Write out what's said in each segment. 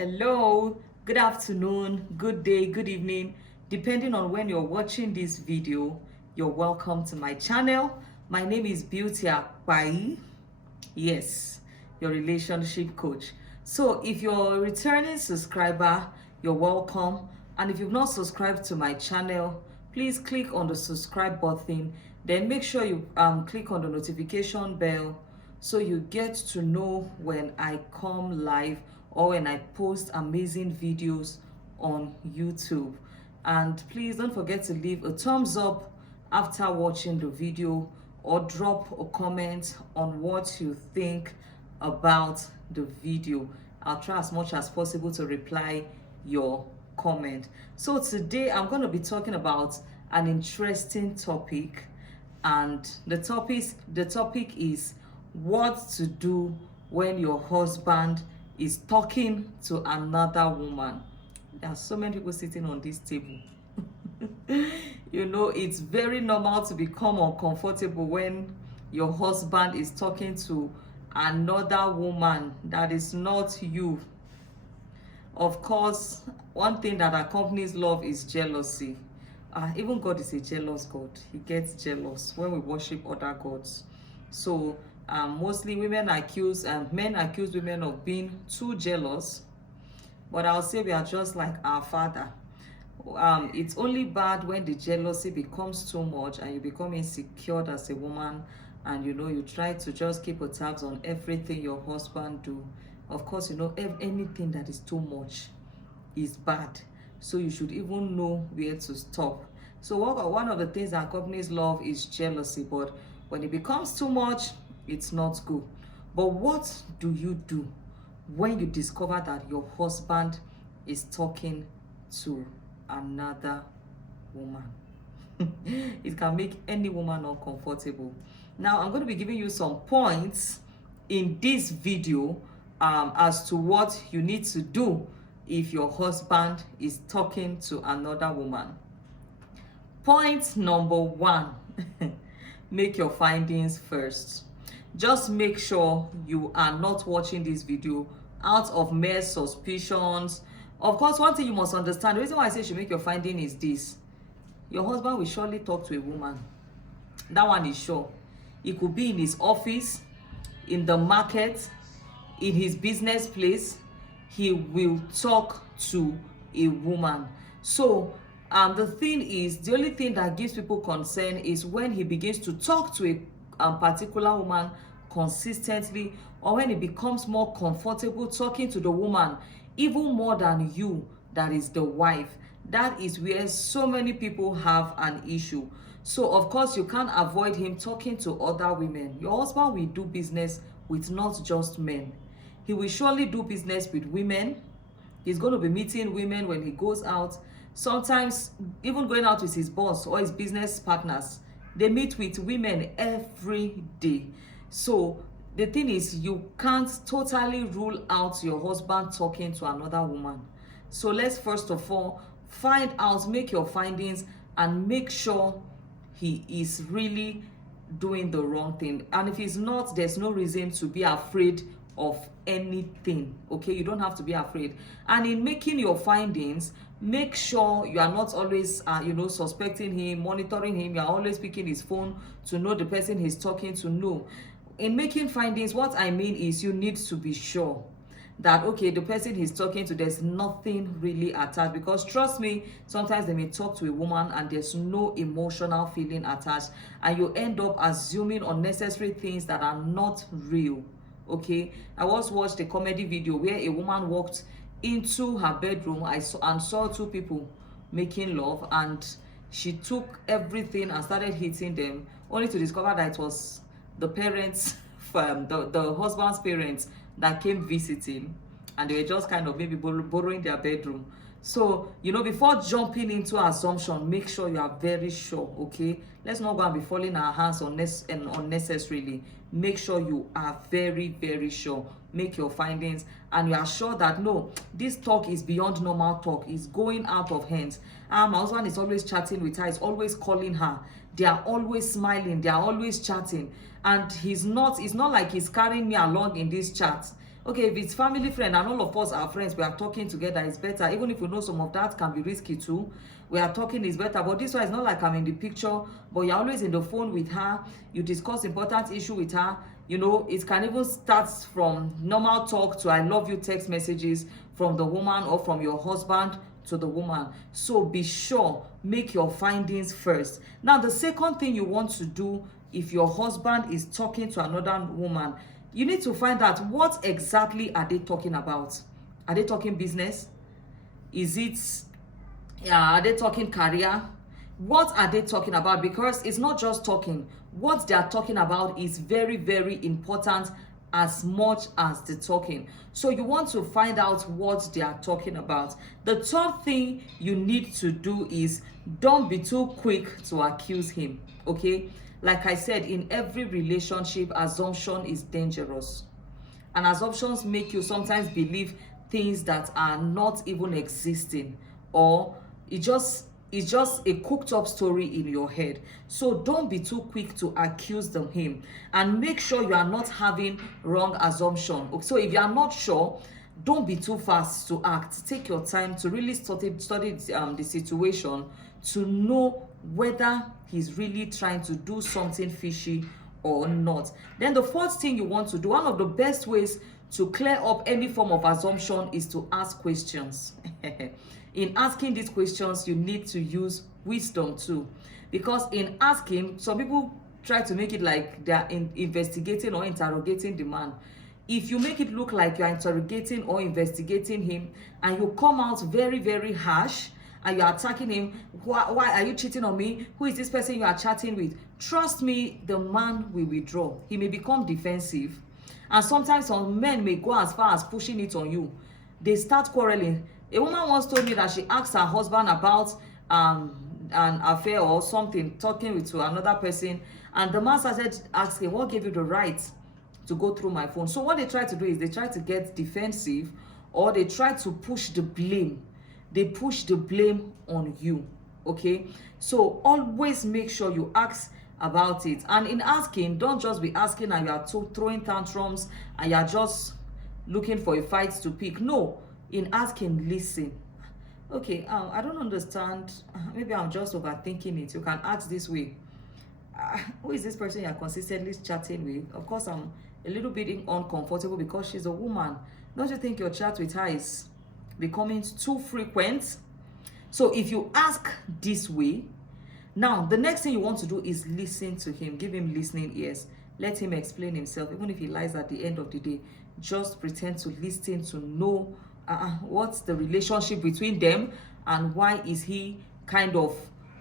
Hello, good afternoon, good day, good evening. Depending on when you're watching this video, you're welcome to my channel. My name is Beauty Akpai. Yes, your relationship coach. So if you're a returning subscriber, you're welcome. And if you've not subscribed to my channel, please click on the subscribe button. Then make sure you click on the notification bell so you get to know when I come live or when I post amazing videos on YouTube. And please don't forget to leave a thumbs up after watching the video or drop a comment on what you think about the video. I'll try as much as possible to reply your comment. So today I'm going to be talking about an interesting topic, and the topic is what to do when your husband is talking to another woman. There are so many people sitting on this table. You know, it's very normal to become uncomfortable when your husband is talking to another woman that is not you. Of course, one thing that accompanies love is jealousy. Even God is a jealous God. He gets jealous when we worship other gods. So mostly men accuse women of being too jealous, but I'll say we are just like our Father. It's only bad when the jealousy becomes too much and you become insecure as a woman, and you try to just keep a tabs on everything your husband do. Of course, anything that is too much is bad, so you should even know where to stop. So one of the things that accompanies love is jealousy, but when it becomes too much, it's not good. But what do you do when you discover that your husband is talking to another woman? It can make any woman uncomfortable. Now I'm going to be giving you some points in this video as to what you need to do if your husband is talking to another woman. Point number 1, make your findings first. Just make sure you are not watching this video out of mere suspicions. Of course, one thing you must understand, the reason why I say you should make your finding is this: your husband will surely talk to a woman. That one is sure. It could be in his office, in the market, in his business place. He will talk to a woman. So the thing is, the only thing that gives people concern is when he begins to talk to a particular woman consistently, or when he becomes more comfortable talking to the woman even more than you, that is the wife. That is where so many people have an issue. So of course you can't avoid him talking to other women. Your husband will do business with not just men. He will surely do business with women. He's going to be meeting women when he goes out. Sometimes even going out with his boss or his business partners, they meet with women every day. So the thing is, you can't totally rule out your husband talking to another woman. So let's first of all find out, make your findings, and make sure he is really doing the wrong thing. And if he's not, there's no reason to be afraid of anything. Okay, you don't have to be afraid. And in making your findings, make sure you are not always suspecting him, monitoring him. You are always picking his phone to know the person he's talking to. No, in making findings, what I mean is you need to be sure that, okay, the person he's talking to, there's nothing really attached. Because trust me, sometimes they may talk to a woman and there's no emotional feeling attached, and you end up assuming unnecessary things that are not real. Okay, I once watched a comedy video where a woman walked into her bedroom and saw two people making love, and she took everything and started hitting them, only to discover that it was the parents from the husband's parents that came visiting, and they were just kind of maybe borrowing their bedroom. So before jumping into assumption, make sure you are very sure. Okay, let's not go and be falling our hands unnecessarily. Make sure you are very, very sure. Make your findings, and you are sure that no, this talk is beyond normal talk. It's going out of hands. My husband is always chatting with her, is always calling her. They are always smiling, they are always chatting, and it's not like he's carrying me along in this chat. Okay, if it's family friend and all of us are friends, we are talking together, it's better. Even if we know some of that can be risky too, we are talking is better. But this one is not like I'm in the picture, but you're always in the phone with her, you discuss important issue with her. You know, it can even start from normal talk to I love you text messages from the woman or from your husband to the woman. So be sure, make your findings first. Now, the second thing you want to do if your husband is talking to another woman, you need to find out what exactly are they talking about. Are they talking business? Is it, are they talking career? What are they talking about? Because it's not just talking. What they are talking about is very, very important as much as the talking. So you want to find out what they are talking about. The third thing you need to do is don't be too quick to accuse him, okay? Like I said, in every relationship, assumption is dangerous. And assumptions make you sometimes believe things that are not even existing, or it's just a cooked up story in your head. So don't be too quick to accuse him, and make sure you are not having wrong assumption. So if you are not sure, don't be too fast to act. Take your time to really study the situation to know whether he's really trying to do something fishy or not. Then the fourth thing you want to do, one of the best ways to clear up any form of assumption, is to ask questions. In asking these questions, you need to use wisdom too, because in asking, some people try to make it like they are investigating or interrogating the man. If you make it look like you are interrogating or investigating him, and you come out very, very harsh, and you are attacking him, why are you cheating on me? Who is this person you are chatting with? Trust me, the man will withdraw. He may become defensive. And sometimes some men may go as far as pushing it on you. They start quarreling. A woman once told me that she asked her husband about an affair or something, talking with another person, and the man started asking, what gave you the right to go through my phone? So what they try to do is they try to get defensive, or they try to push the blame. They push the blame on you, okay? So always make sure you ask about it. And in asking, don't just be asking and you are throwing tantrums and you are just looking for a fight to pick. No, in asking, listen. Okay, I don't understand. Maybe I'm just overthinking it. You can ask this way. Who is this person you're consistently chatting with? Of course, I'm a little bit uncomfortable because she's a woman. Don't you think your chat with her is becoming too frequent? So if you ask this way, now the next thing you want to do is listen to him. Give him listening ears. Let him explain himself. Even if he lies at the end of the day, just pretend to listen to know what's the relationship between them, and why is he kind of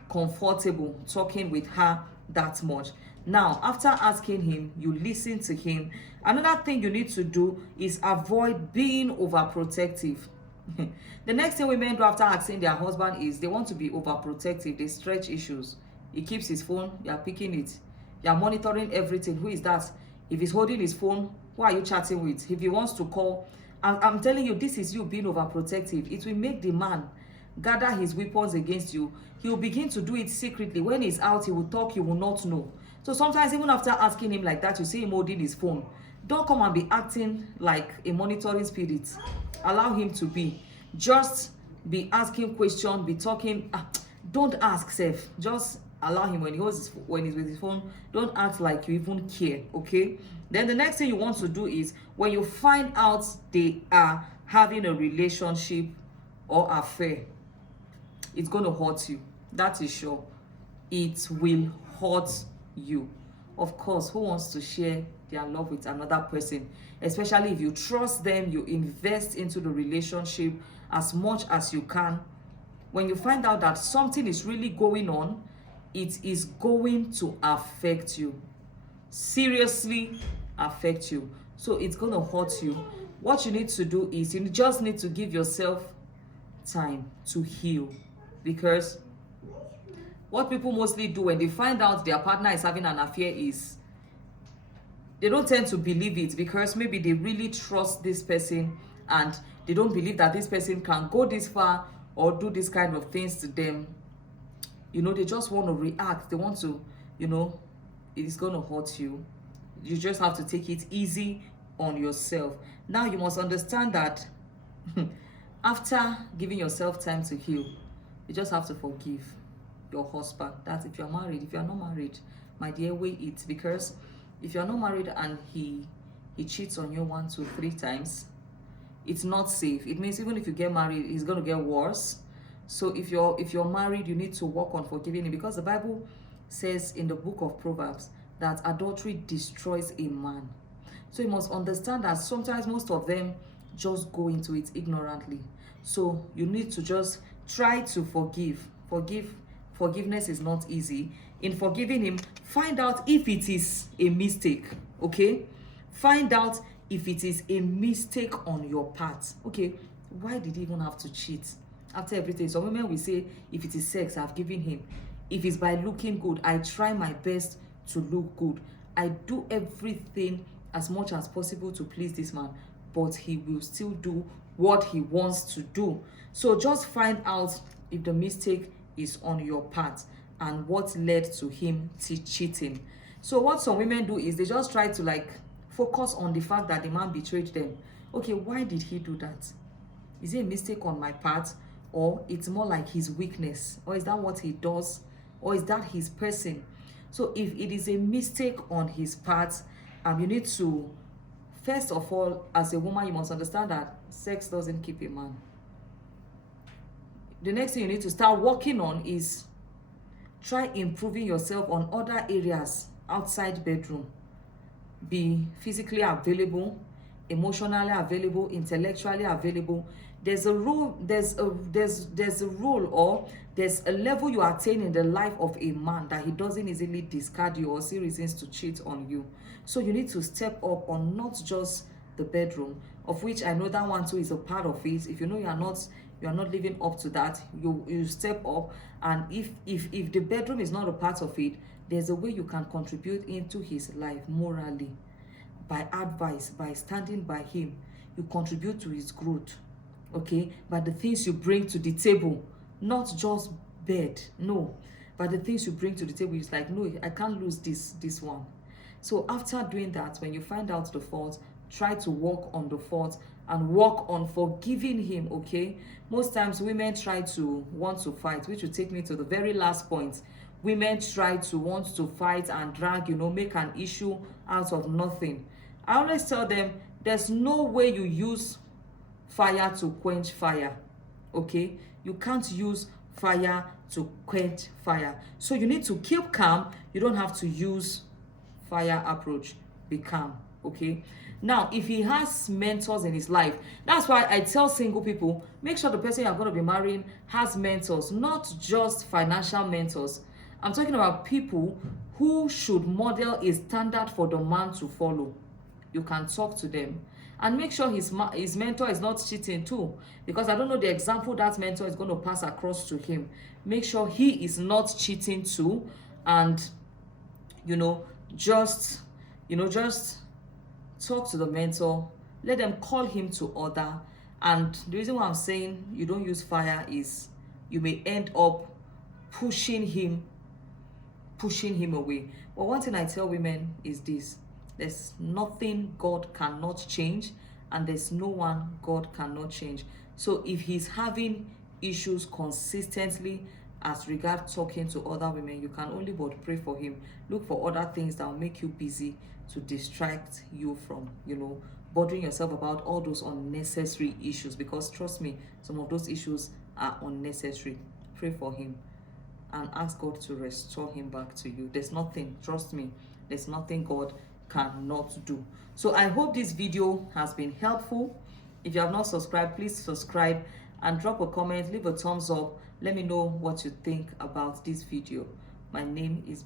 comfortable talking with her that much. Now, after asking him, you listen to him. Another thing you need to do is avoid being overprotective. The next thing women do after asking their husband is they want to be overprotective. They stretch issues. He keeps his phone, you are picking it. You are monitoring everything. Who is that? If he's holding his phone, who are you chatting with? If he wants to call, I'm telling you, this is you being overprotective. It will make the man gather his weapons against you. He will begin to do it secretly. When he's out, he will talk, you will not know. So sometimes even after asking him like that, you see him holding his phone. Don't come and be acting like a monitoring spirit. Allow him to be. Just be asking questions, be talking. Don't ask safe. Just allow him when he's with his phone. Don't act like you even care, okay? Then the next thing you want to do is when you find out they are having a relationship or affair, it's going to hurt you. That is sure. It will hurt you. Of course, who wants to share their love with another person? Especially if you trust them, you invest into the relationship as much as you can. When you find out that something is really going on, it is going to affect you. Seriously affect you. So it's going to hurt you. What you need to do is you just need to give yourself time to heal. Because what people mostly do when they find out their partner is having an affair is they don't tend to believe it, because maybe they really trust this person and they don't believe that this person can go this far or do this kind of things to them. You know, they just want to react. They want to, you know, it is going to hurt you. You just have to take it easy on yourself. Now you must understand that after giving yourself time to heal, you just have to forgive your husband. That's if you're married. If you're not married, my dear, weigh it, because if you're not married and he cheats on you 1, 2, 3 times, it's not safe. It means even if you get married, it's going to get worse. So if you're married, you need to work on forgiving him, because the Bible says in the book of Proverbs that adultery destroys a man. So you must understand that sometimes most of them just go into it ignorantly. So you need to just try to forgive. Forgiveness is not easy. In forgiving him, find out if it is a mistake, okay? Find out if it is a mistake on your part. Okay, why did he even have to cheat after everything? Some women will say, if it is sex, I've given him. If it's by looking good, I try my best to look good. I do everything as much as possible to please this man, but he will still do what he wants to do. So just find out if the mistake is on your part and what led to him cheating. So what some women do is they just try to like focus on the fact that the man betrayed them. Okay, why did he do that? Is it a mistake on my part, or it's more like his weakness, or is that what he does, or is that his person? So if it is a mistake on his part, you need to, first of all, as a woman, you must understand that sex doesn't keep a man. The next thing you need to start working on is try improving yourself on other areas outside bedroom. Be physically available, emotionally available, intellectually available. There's a role, there's a role, or there's a level you attain in the life of a man that he doesn't easily discard you or see reasons to cheat on you. So you need to step up on not just the bedroom, of which I know that one too is a part of it. If you know you are not living up to that, you step up. And if the bedroom is not a part of it, there's a way you can contribute into his life morally, by advice, by standing by him. You contribute to his growth, okay, by the things you bring to the table, not just bed, no, but the things you bring to the table. It's like, no, I can't lose this one. So after doing that, when you find out the fault, try to work on the fault and work on forgiving him, okay? Most times women try to want to fight, which will take me to the very last point. Women try to want to fight and drag, make an issue out of nothing. I always tell them, there's no way you use fire to quench fire, okay? You can't use fire to quench fire. So you need to keep calm. You don't have to use fire approach. Be calm, okay? Now, if he has mentors in his life, that's why I tell single people, make sure the person you're going to be marrying has mentors, not just financial mentors. I'm talking about people who should model a standard for the man to follow. You can talk to them and make sure his mentor is not cheating too, because I don't know the example that mentor is going to pass across to him. Make sure he is not cheating too, and just talk to the mentor, let them call him to order. And the reason why I'm saying you don't use fire is you may end up pushing him away. But one thing I tell women is this: there's nothing God cannot change, and there's no one God cannot change. So if he's having issues consistently as regard talking to other women, you can only but pray for him. Look for other things that will make you busy to distract you from, bothering yourself about all those unnecessary issues, because trust me, some of those issues are unnecessary. Pray for him and ask God to restore him back to you. There's nothing, trust me, there's nothing God cannot do. So I hope this video has been helpful. If you have not subscribed, please subscribe and drop a comment, leave a thumbs up. Let me know what you think about this video. My name is